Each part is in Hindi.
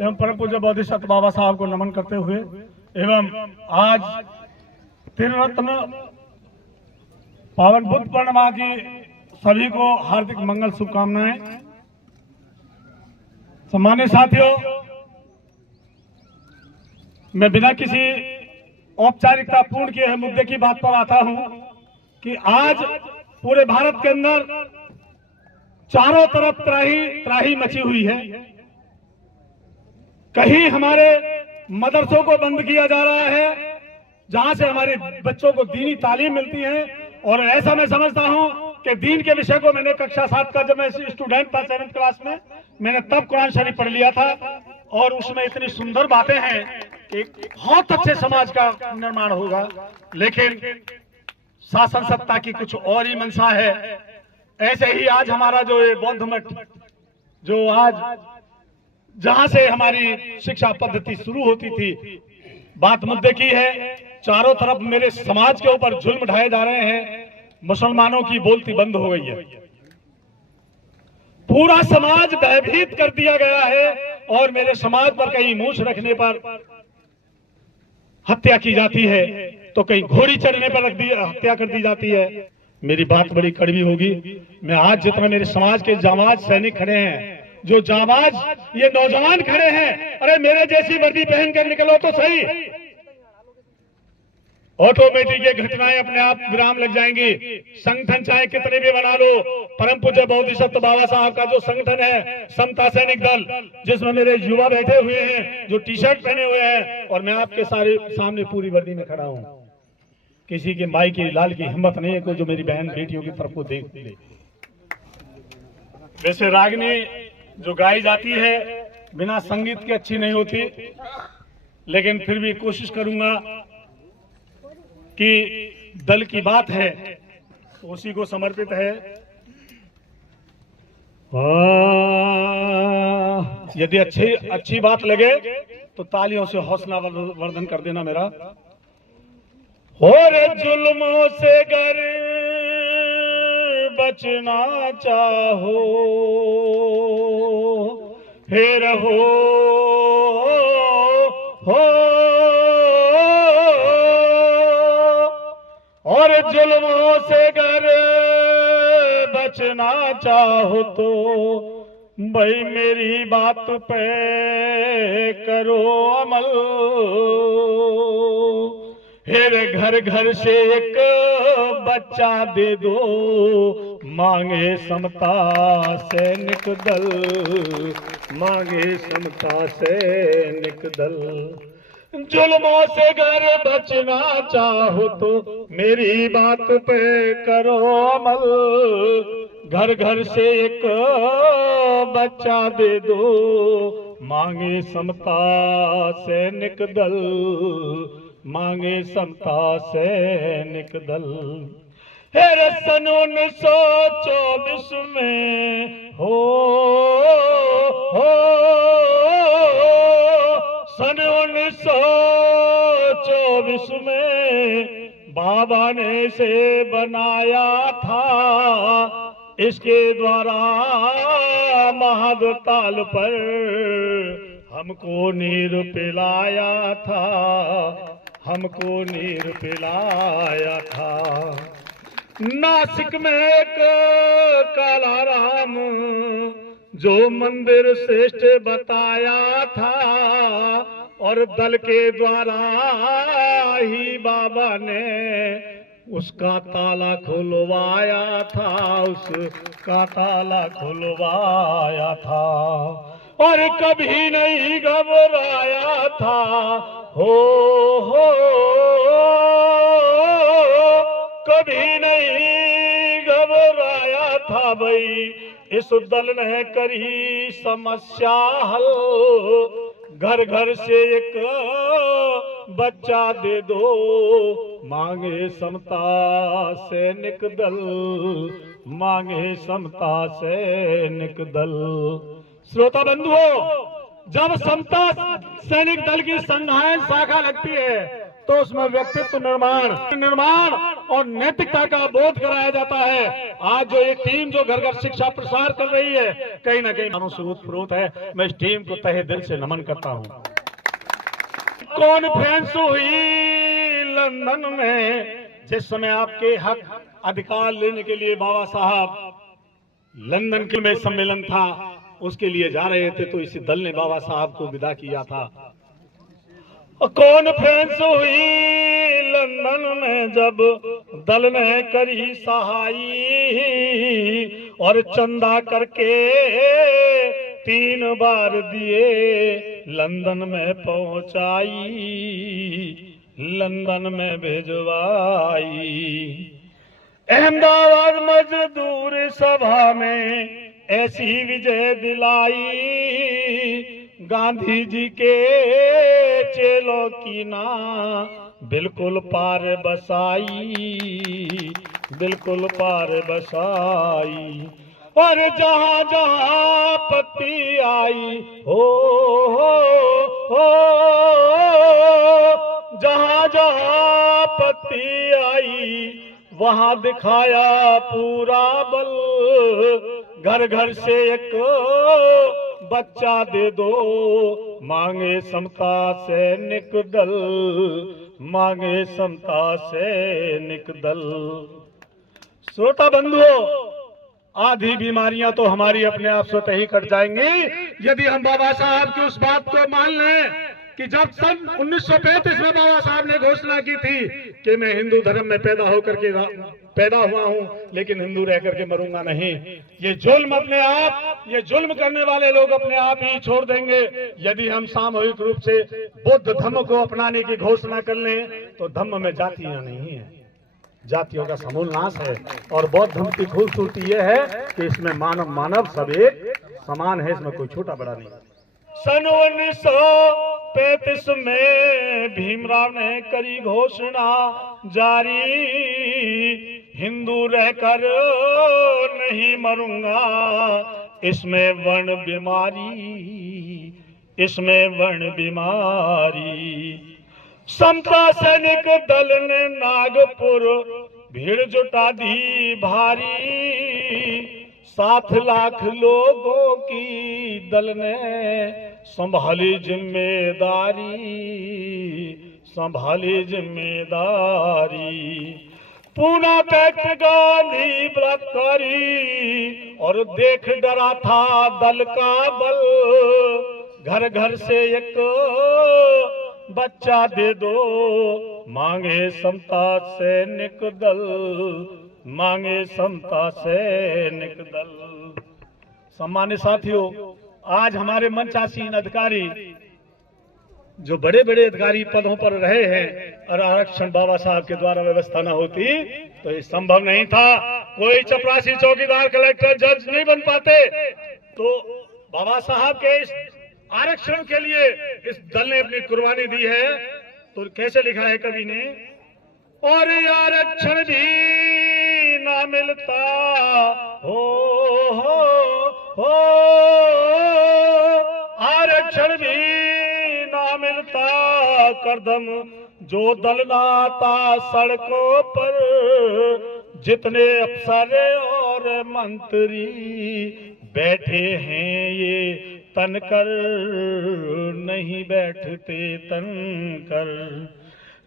एवं परम पूज्य बोधिसत्व बाबा साहब को नमन करते हुए एवं आज त्रिरत्न पावन बुद्ध पूर्णिमा की सभी को हार्दिक मंगल शुभकामनाएं। सम्मानित साथियों, मैं बिना किसी औपचारिकता पूर्ण किए मुद्दे की बात पर आता हूं कि आज पूरे भारत के अंदर चारों तरफ त्राही मची हुई है। कहीं हमारे मदरसों को बंद किया जा रहा है जहां से हमारे बच्चों को दीनी तालीम मिलती है, और ऐसा मैं समझता हूं कि दीन के विषय को मैंने कक्षा 7 का जब मैं स्टूडेंट था 7th क्लास में, मैंने तब कुरान शरीफ पढ़ लिया था और उसमें इतनी सुंदर बातें हैं कि बहुत अच्छे समाज का निर्माण होगा। लेकिन शासन सत्ता की कुछ और ही मंशा है। ऐसे ही आज हमारा जो ये बौद्ध मठ जो आज जहां से हमारी शिक्षा पद्धति शुरू होती थी, बात मुद्दे की है। चारों तरफ मेरे समाज के ऊपर जुल्म ढाए जा रहे हैं। मुसलमानों की बोलती बंद हो गई है। पूरा समाज भयभीत कर दिया गया है और मेरे समाज पर कहीं मूछ रखने पर हत्या की जाती है तो कहीं घोड़ी चढ़ने पर हत्या कर दी जाती है। मेरी बात बड़ी कड़वी होगी। मैं आज जितना मेरे समाज के जाबाज सैनिक खड़े हैं, जो जाबाज ये नौजवान खड़े हैं, अरे मेरे जैसी वर्दी पहनकर निकलो तो सही, ऑटोमेटिक ये घटनाएं अपने आप विराम लग जाएंगी। संगठन चाहे कितने भी बना लो, परम पूज्य बोधिसत्व बाबा साहब का जो संगठन है समता सैनिक दल, जिसमें मेरे युवा बैठे हुए हैं जो टी शर्ट पहने हुए हैं, और मैं आपके सारे सामने पूरी वर्दी में खड़ा हूं। किसी के माई की लाल की हिम्मत नहीं है कोई जो मेरी बहन बेटियों की तरफ को देख ले। वैसे रागनी जो गाई जाती है बिना संगीत के अच्छी नहीं होती, लेकिन फिर भी कोशिश करूंगा कि दल की बात है तो उसी को समर्पित है। यदि अच्छी बात लगे तो तालियों से हौसला वर्धन कर देना मेरा। और जुल्मों से गर बचना चाहो, हे रहो हो, और जुल्मों से गर बचना चाहो तो भाई मेरी बात पे करो अमल। हेरे घर घर से एक बच्चा दे दो, मांगे समता सैनिक दल, मांगे समता सैनिक दल। जुल्मों से घर बचना चाहो तो मेरी बात पे करो अमल। घर घर से एक बच्चा दे दो, मांगे समता सैनिक दल, मांगे समता सैनिक दल। हेरे सन 1924 में हो सन 1924 में बाबा ने से बनाया था, इसके द्वारा महादताल पर हमको नीर पिलाया था, हमको नीर पिलाया था। नासिक में एक काला राम जो मंदिर श्रेष्ठ बताया था, और दल के द्वारा ही बाबा ने उसका ताला खुलवाया था, उसका ताला खुलवाया था। और कभी नहीं घबराया था हो, कभी नहीं घबराया था भाई। इस दल ने करी समस्या हल, घर घर से एक बच्चा दे दो, मांगे समता सैनिक दल, मांगे समता सैनिक दल। श्रोता बंधुओं, जब समता सैनिक दल की संधायन शाखा लगती है तो उसमें व्यक्तित्व निर्माण और नैतिकता का बोध कराया जाता है। आज जो एक टीम जो घर घर शिक्षा प्रसार कर रही है, कहीं ना कहीं मानो स्रोत है। मैं इस टीम को तहे दिल से नमन करता हूँ। कॉन्फ्रेंस हुई लंदन में, जिस समय आपके हक अधिकार लेने के लिए बाबा साहब लंदन के में सम्मेलन था, उसके लिए जा रहे थे, तो इसी दल ने बाबा साहब को विदा किया था। कॉन्फ्रेंस हुई लंदन में, जब दल ने करी सहाई और चंदा करके 3 बार दिए लंदन में पहुंचाई, लंदन में भेजवाई। अहमदाबाद मजदूर सभा में ऐसी विजय दिलाई, गांधी जी के चेलों की ना बिल्कुल पार बसाई, बिल्कुल पार बसाई। और जहां जहां आपत्ति आई, हो जहां जहां आपत्ति आई, वहां दिखाया पूरा बल। घर घर से एक बच्चा दे दो, मांगे समता सैनिक दल, मांगे समता सैनिक दल। श्रोता बंधुओं, आधी बीमारियां तो हमारी अपने आप स्वतः ही कट जाएंगी यदि हम बाबा साहब की उस बात को मान लें कि जब सन 1935 में बाबा साहब ने घोषणा की थी कि मैं हिंदू धर्म में पैदा हुआ हूं, लेकिन हिंदू रह करके मरूंगा नहीं। ये जुल्म अपने आप, ये जुल्म करने वाले लोग अपने आप ही छोड़ देंगे यदि हम सामूहिक रूप से बुद्ध धर्म को अपनाने की घोषणा कर लें। तो धर्म में जातियां नहीं है, जातियों का समूल नाश है। और बौद्ध धर्म की खूबसूरती यह है कि इसमें मानव सब एक समान है, इसमें कोई छोटा बड़ा नहीं। सन 1935 में भीमराव ने करी घोषणा जारी, हिंदू रहकर नहीं मरूंगा, इसमें वर्ण बीमारी, इसमें वर्ण बीमारी। समता सैनिक दल ने नागपुर भीड़ जुटा दी भारी, 7 लाख लोगों की दल ने संभाली जिम्मेदारी, संभाली जिम्मेदारी। पूना पैक्ट गांधी बलात्कारी और देख डरा था दल का बल। घर घर से एक बच्चा दे दो, मांगे समता सैनिक दल, मांगे समता सैनिक दल। सम्मानित साथियों, आज हमारे मंचासीन अधिकारी जो बड़े बड़े अधिकारी पदों पर रहे हैं, और आरक्षण बाबा साहब के द्वारा व्यवस्था न होती तो ये संभव नहीं था। कोई चपरासी, चौकीदार, कलेक्टर, जज नहीं बन पाते। तो बाबा साहब के इस आरक्षण के लिए इस दल ने अपनी कुर्बानी दी है। तो कैसे लिखा है कवि ने, और आरक्षण भी ना मिलता हो, आरक्षण भी ना मिलता, करदम जो दल नाता सड़कों पर, जितने अफसर और मंत्री बैठे हैं ये तनकर, नहीं बैठते तनकर।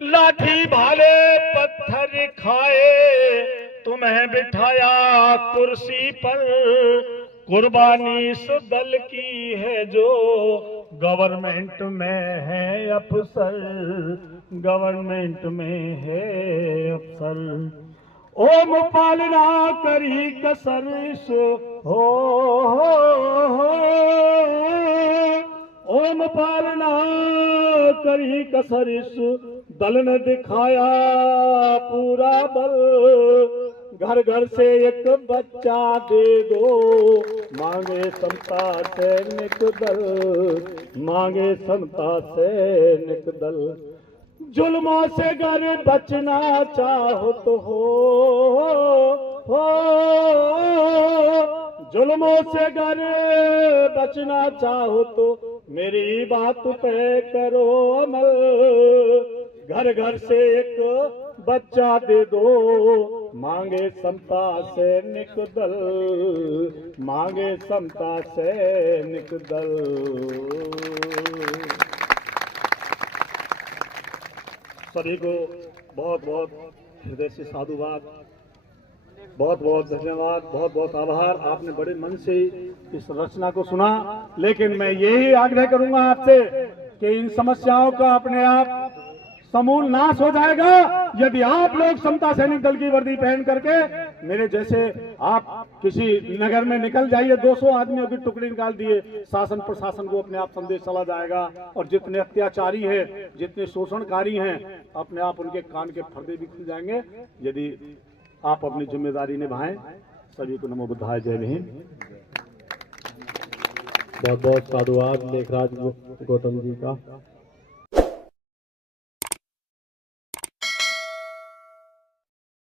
लाठी भाले पत्थर खाए तुम्हें बिठाया कुर्सी पर, कुर्बानी इस दल की है जो गवर्नमेंट में है अफसर, गवर्नमेंट में है अफसर। ओम पालना करी कसर सो हो, ओम पालना करी कसर दल ने दिखाया पूरा बल। घर घर से एक बच्चा दे दो, मांगे समता सैनिक दल, मांगे समता सैनिक दल। जुल्मों से अगर बचना चाहो तो हो, जुल्मों से अगर बचना चाहो तो मेरी बात पे करो अमल। घर घर से एक बच्चा दे दो, मांगे समता सैनिक दल, मांगे समता सैनिक दल। सभी को बहुत बहुत हृदय से साधुवाद, बहुत बहुत धन्यवाद, बहुत बहुत आभार। आपने बड़े मन से इस रचना को सुना, लेकिन मैं यही आग्रह करूंगा आपसे कि इन समस्याओं का अपने आप समूल नाश हो जाएगा यदि आप लोग समता सैनिक दल की वर्दी पहन करके मेरे जैसे आप किसी नगर में निकल जाइए, 200 आदमियों की टुकड़ी निकाल दिए, शासन प्रशासन को अपने आप संदेश चला जाएगा और जितने अत्याचारी हैं, जितने शोषणकारी हैं, अपने आप उनके कान के पर्दे भी खुल जाएंगे यदि आप अपनी जिम्मेदारी निभाएं। सभी को नमो बुद्धाय, जय हिंद। बहुत बहुत साधुवाद लेखराज गौतम जी का।